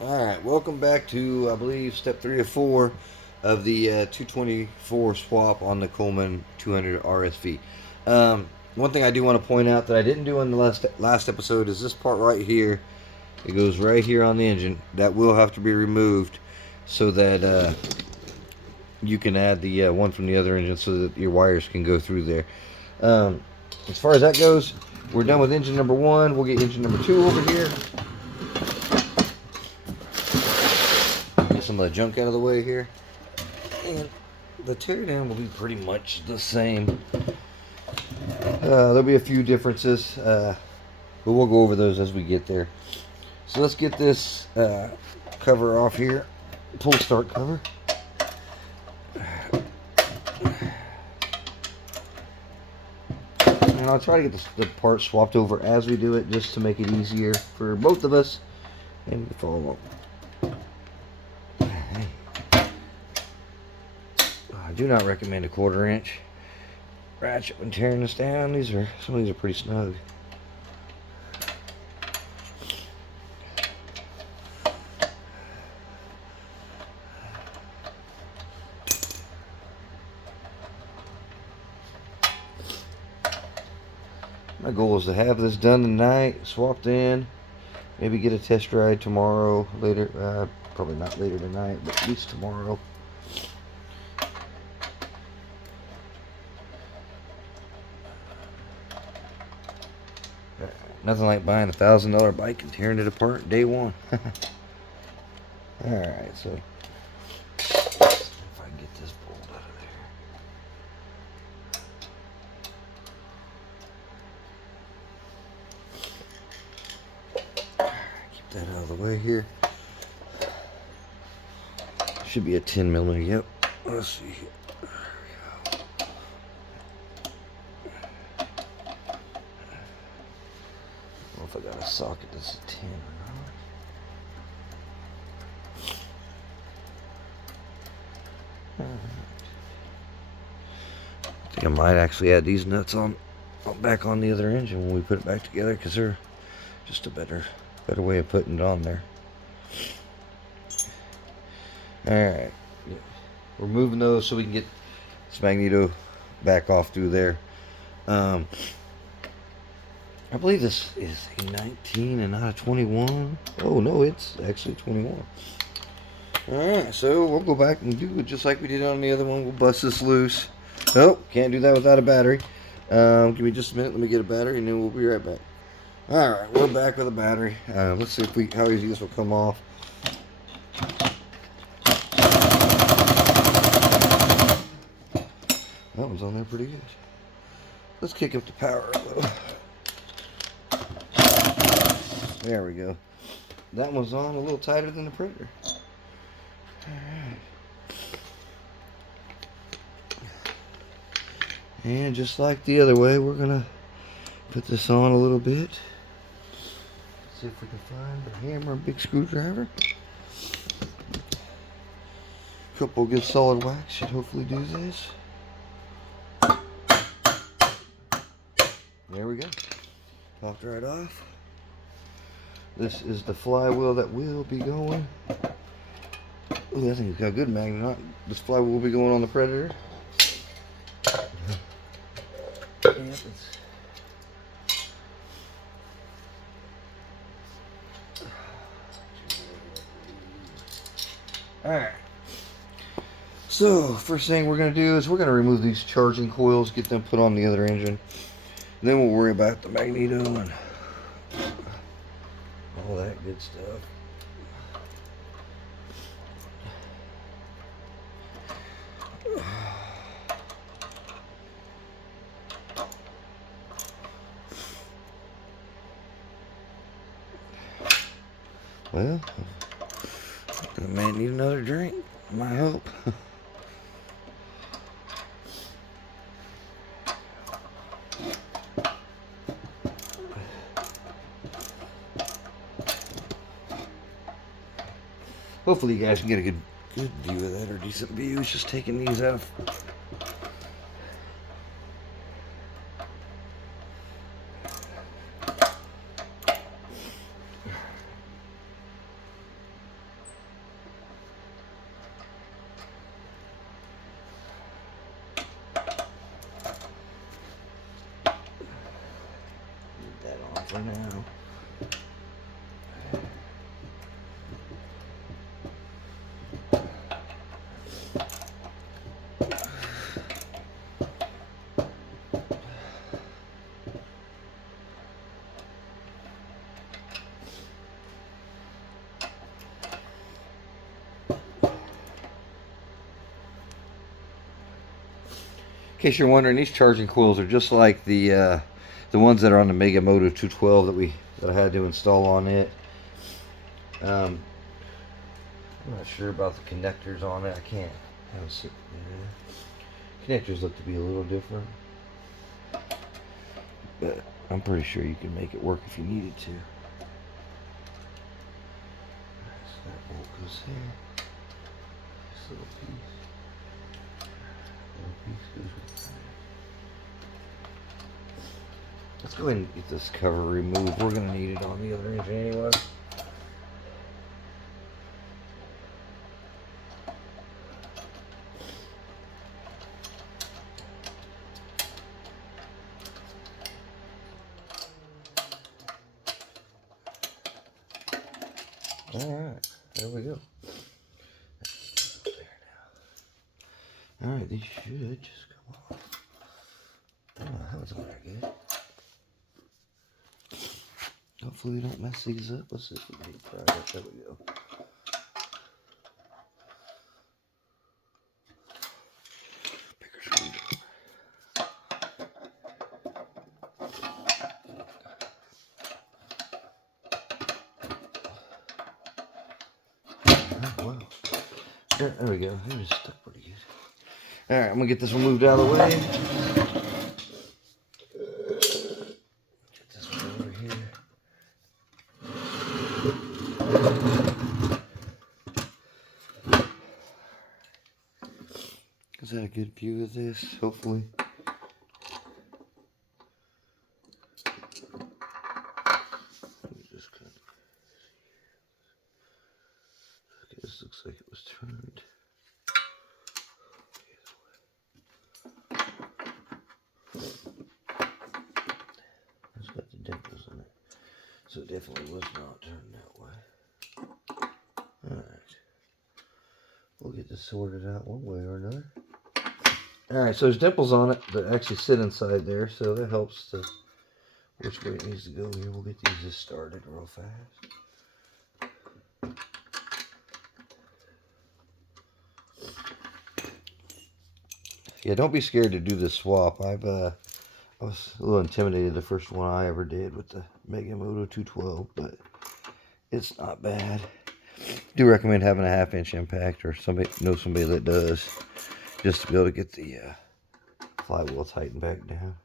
Alright, welcome back to, I believe, step 3 or 4 of the 224 swap on the Coleman 200 RSV. One thing I do want to point out that I didn't do in the last episode is this part right here. It goes right here on the engine. That will have to be removed so that you can add the one from the other engine so that your wires can go through there. As far as that goes, we're done with engine number 1. We'll get engine number 2 over here. Get some of the junk out of the way here. And the teardown will be pretty much the same. There'll be a few differences, but we'll go over those as we get there. So let's get this cover off here. Pull start cover. And I'll try to get the part swapped over as we do it, just to make it easier for both of us and to follow along. I do not recommend a 1/4 inch ratchet when tearing this down. Some of these are pretty snug. My goal is to have this done tonight, swapped in, maybe get a test ride tomorrow, later, probably not later tonight, but at least tomorrow. Nothing like buying a $1,000 bike and tearing it apart day one. Alright, so if I can get this bolt out of there. Keep that out of the way here. Should be a 10mm, yep. Let's see here. I don't know if I got a socket that's a 10 or not. I think I might actually add these nuts on back on the other engine when we put it back together, because they're just a better way of putting it on there. Alright, we're moving those so we can get this Magneto back off through there. I believe this is a 19 and not a 21. Oh no, it's actually 21. Alright, so we'll go back and do it just like we did on the other one. We'll bust this loose. Oh, can't do that without a battery. Give me just a minute, let me get a battery and then we'll be right back. Alright, we're back with a battery. Let's see how easy this will come off. That one's on there pretty good. Let's kick up the power a little. There we go. That one's on a little tighter than the printer. Alright. And just like the other way, we're gonna put this on a little bit. See if we can find a hammer and big screwdriver. A couple good solid whacks should hopefully do this. There we go. Popped right off. This is the flywheel that will be going. Ooh, I think it's got a good magnet. This flywheel will be going on the Predator. Yep, Alright. So, first thing we're going to do is we're going to remove these charging coils, get them put on the other engine. And then we'll worry about the Magneto and all that good stuff. Well, I may need another drink. Might help. Hopefully you guys can get a good view of that, or decent view. It's just taking these out. case you're wondering, these charging coils are just like the ones that are on the Magneto 212 that I had to install on it. I'm not sure about the connectors on it. I can't. Connectors look to be a little different, but I'm pretty sure you can make it work if you needed to. So that bolt goes there. This little piece goes with that. Let's go ahead and get this cover removed. We're going to need it on the other engine anyway. Alright, there we go. Alright, these should just come off. Oh, that was all right, good. Hopefully we don't mess these up. Let's see if we can try it. There we go. Bigger screwdriver. Oh, wow. There we go. It was stuck pretty good. Alright, I'm going to get this one moved out of the way. Get this one over here. Is that a good view of this? Hopefully. Okay, this looks like it was turned. It's got the dimples in it. So it definitely was not turned that way. Alright. We'll get this sorted out one way or another. Alright, so there's dimples on it that actually sit inside there, so that helps to which way it needs to go here. We'll get these just started real fast. Yeah, don't be scared to do this swap. I was a little intimidated the first one I ever did with the Magneto 212, but it's not bad. Do recommend having a 1/2-inch impact, or somebody that does, just to be able to get the flywheel tightened back down.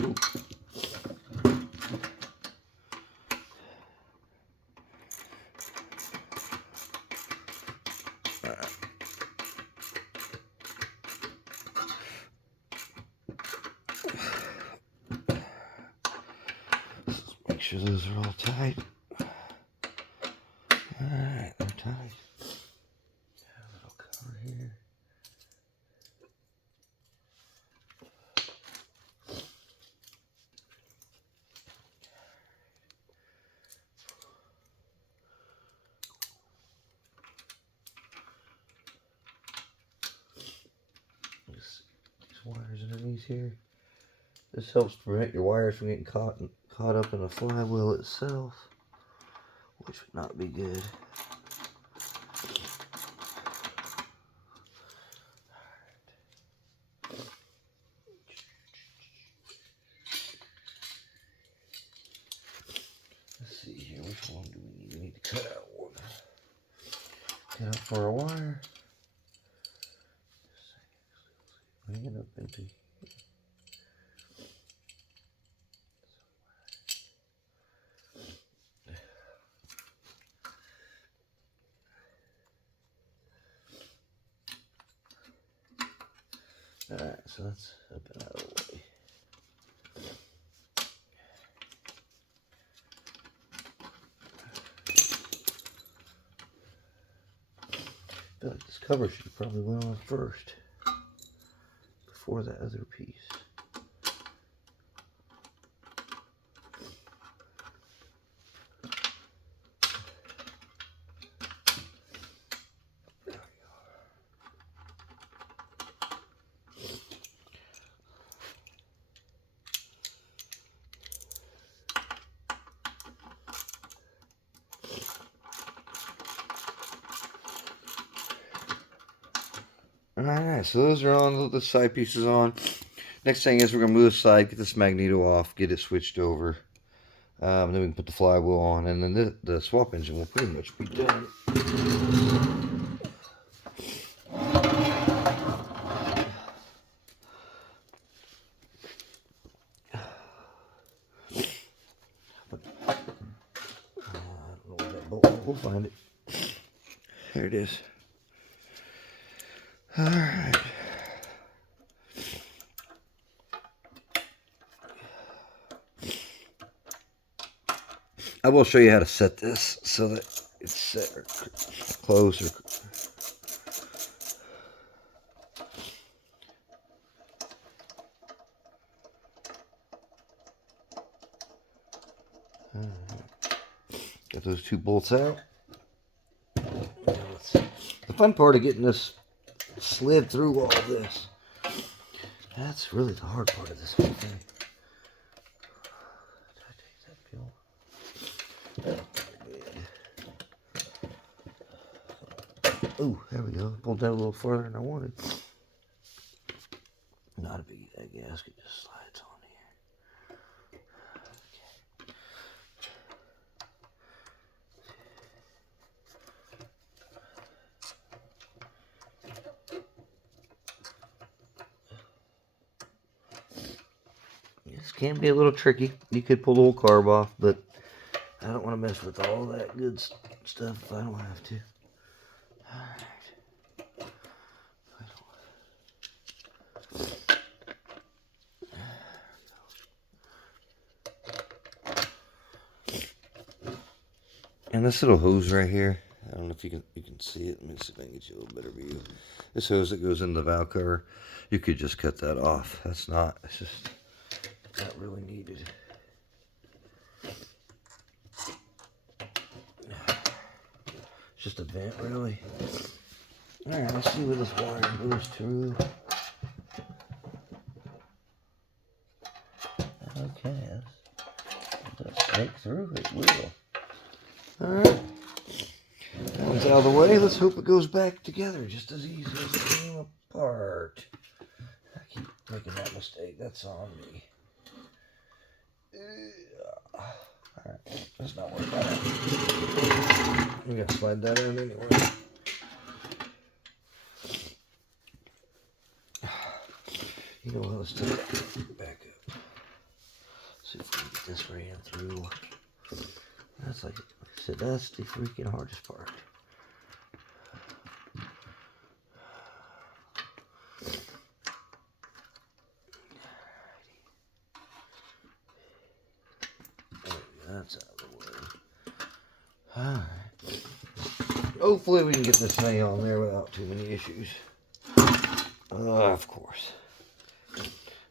Ooh. Make sure those are all tight. Alright, they're tight. A little cover here. These wires underneath here. This helps prevent your wires from getting caught up in the flywheel itself, which would not be good. Let's see here, which one do we need? We need to cut out one. Cut out for a wire. Bring it up empty. Alright, so that's up and out of the way. I feel like this cover should probably went on first before that other piece. Alright, so those are on, the side pieces on. Next thing is we're going to move aside, get this magneto off, get it switched over. Then we can put the flywheel on, and then the swap engine will pretty much be done. We'll find it. There it is. Alright. I will show you how to set this so that it's set or close or get those two bolts out. The fun part of getting this slid through all this, that's really the hard part of this whole thing. Did I take that pill? Oh, there we go. Pulled that a little further than I wanted. Not a big gasket, just slides on here. This can be a little tricky. You could pull the whole carb off, but I don't want to mess with all that good stuff if I don't have to. Alright. And this little hose right here, I don't know if you can see it. Let me see if I can get you a little better view. This hose that goes in the valve cover, you could just cut that off. It's just not really needed. It's just a vent, really. Alright, let's see where this wire goes through. Okay, let's snake through. It will. Alright. That one's out of the way. Let's hope it goes back together just as easy as it came apart. I keep making that mistake. That's on me. Alright, let's not worry about it. We gotta slide that in anyway. You know what? Let's take it back up. See if we can get this ran through. That's like I said, that's the freaking hardest part. That's out of the way. Alright. Hopefully we can get this thing on there without too many issues. Of course.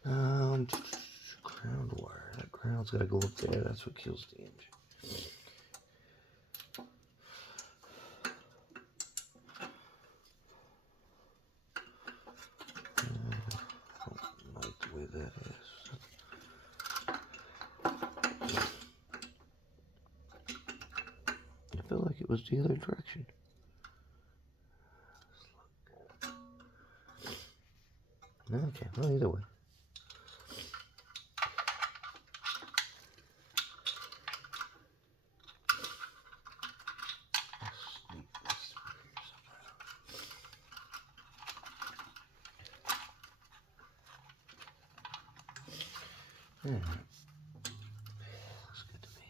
Ground wire. That ground's got to go up there. That's what kills the engine. I don't like the way that is. I felt like it was the other direction. Okay, well, either way. Alright. Looks good to me.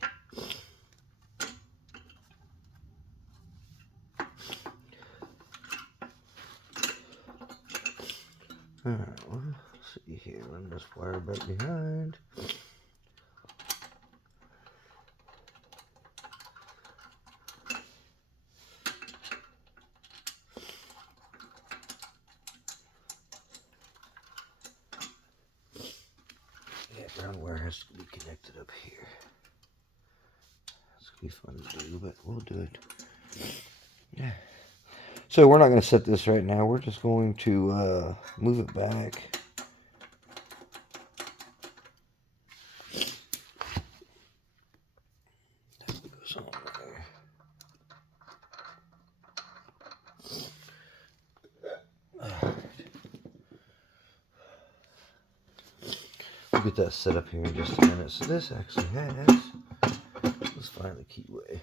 Alright, well, let's see here. Run this wire back behind. Yeah, ground wire has to be connected up here. It's gonna be fun to do, but we'll do it. Yeah. So we're not going to set this right now. We're just going to move it back. That goes on there. get that set up here in just a minute. So this actually has, let's find the keyway.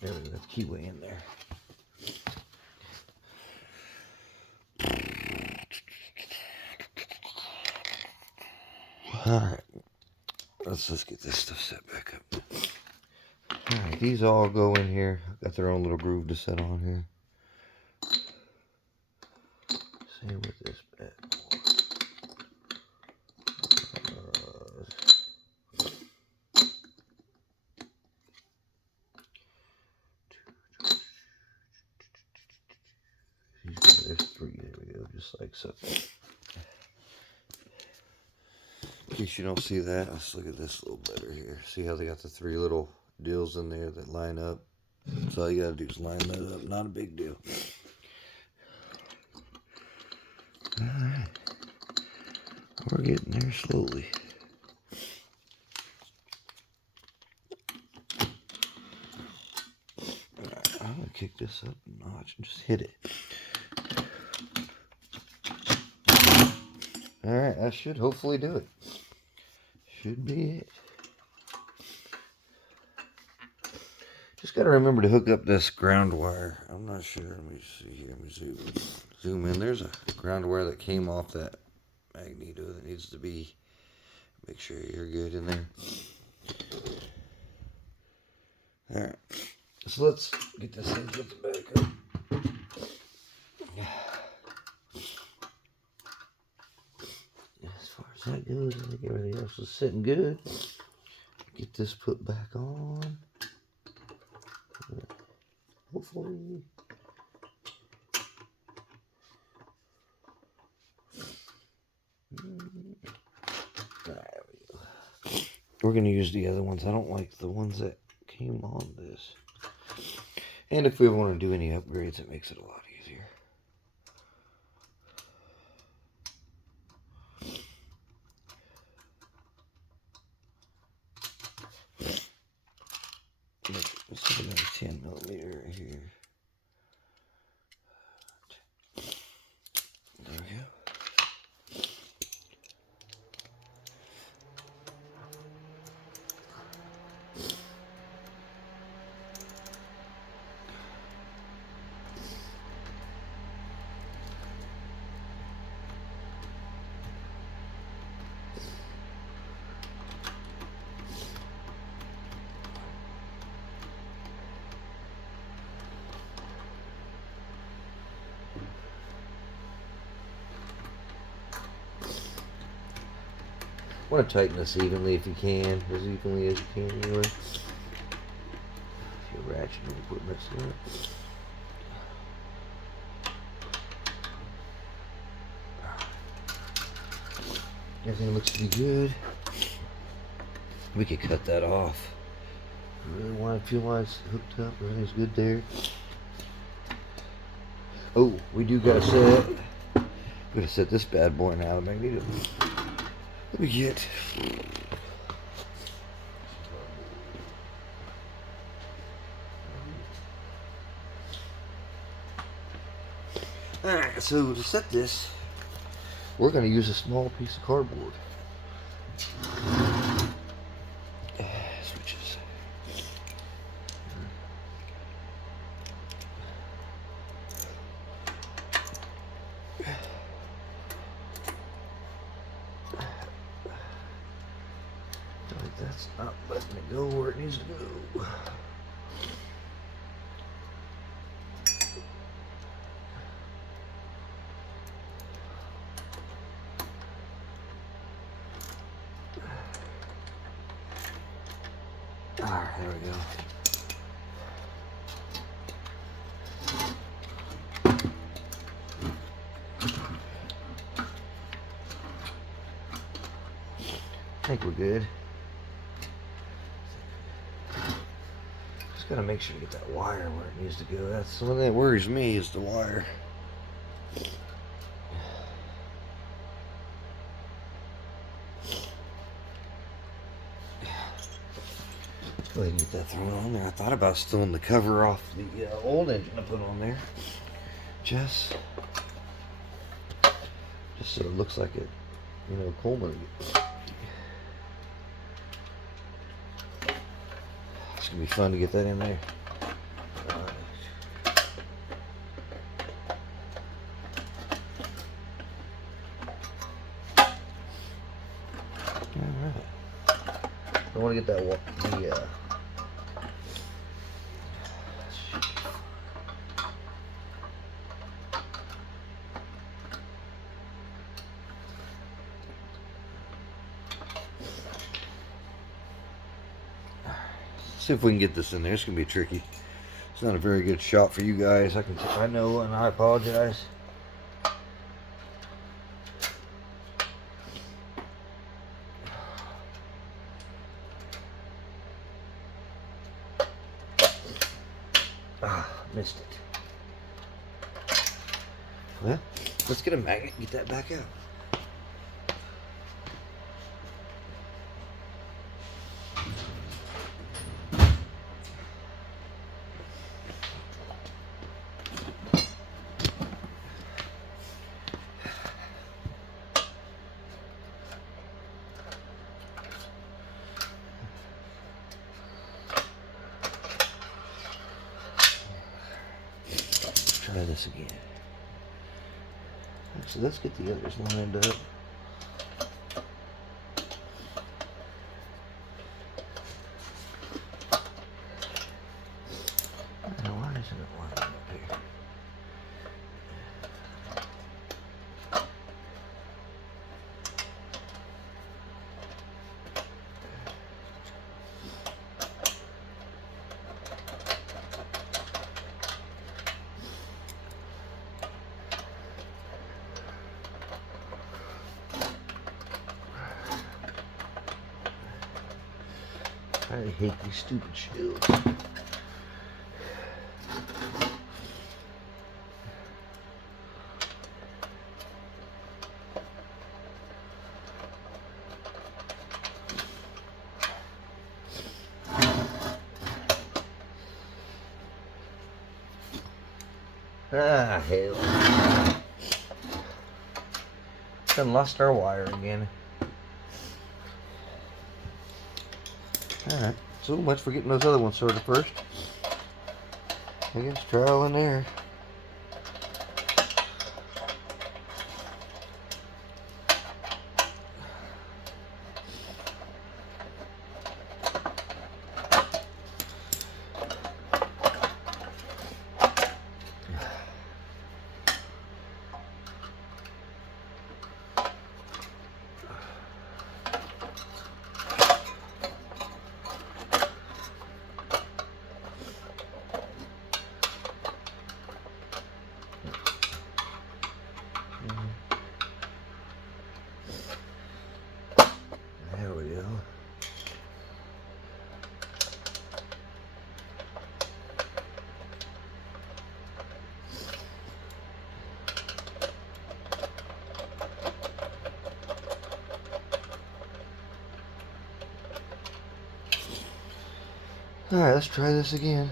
There we go, keyway in there. Alright, let's just get this stuff set back up. Alright, these all go in here. Got their own little groove to set on here. Same with this bad boy. There's 3, there we go, just like so. In case you don't see that, let's look at this a little better here. See how they got the 3 little deals in there that line up? So all you gotta do is line that up, not a big deal. Alright, we're getting there slowly. Alright, I'm gonna kick this up a notch and just hit it. Alright, that should hopefully do it. Should be it. Just got to remember to hook up this ground wire. I'm not sure. Let me see here. Let me zoom in. There's a ground wire that came off that Magneto that needs to be. Make sure you're good in there. Alright. So let's get this thing put back up. As far as that goes, I think everything else is sitting good. Get this put back on. Hopefully. There we go. We're going to use the other ones. I don't like the ones that came on this. And if we ever want to do any upgrades, it makes it a lot easier. Let's take another 10mm right here. There we go. Want to tighten this evenly if you can, as evenly as you can anyway. If you're ratcheting and putting this in. Everything looks to be good. We could cut that off. Really want to feel like it's hooked up. Everything's good there. Oh, we do gotta set this bad boy now. The Magneto. Let me get. Alright, so to set this, we're going to use a small piece of cardboard. Switches. That's not letting it go where it needs to go. Alright, there we go. I think we're good. Just gotta make sure you get that wire where it needs to go. That's the one that worries me, is the wire. Go ahead and get that thrown on there. I thought about stealing the cover off the old engine I put on there. Just just so it looks like it, you know, Coleman. It's gonna be fun to get that in there. Alright. I want to get that see if we can get this in there. It's gonna be tricky. It's not a very good shot for you guys. I know, and I apologize. Missed it. Well, let's get a magnet and get that back out. Try this again. Actually, let's get the others lined up. Now, why isn't it lined up here? I hate these stupid shields. Ah, hell. Done lost our wire again. Alright, so much for getting those other ones sorted first. I guess trial and error. There we go. All right, let's try this again.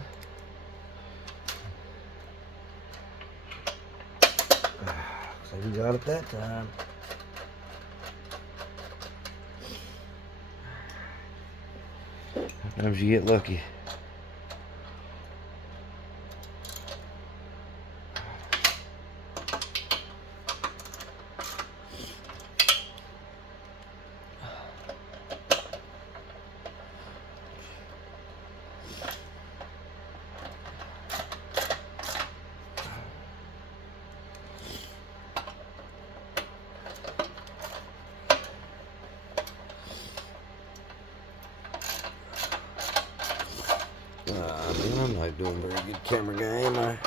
So we got it that time. Sometimes you get lucky. I'm not doing very good camera guy, am I?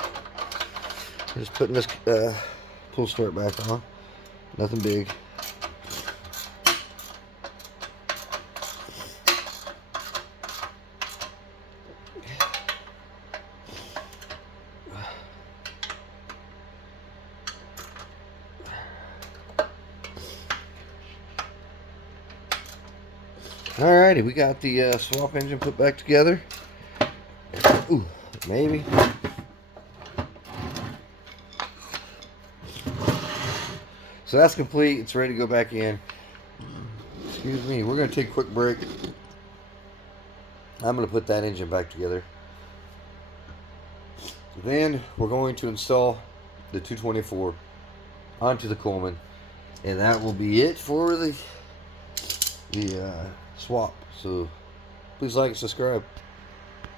Just putting this pull start back on. Nothing big. Alrighty, we got the swap engine put back together. Ooh, maybe. So that's complete. It's ready to go back in. Excuse me. We're going to take a quick break. I'm going to put that engine back together. Then we're going to install the 224 onto the Coleman, and that will be it for the swap. So please like and subscribe.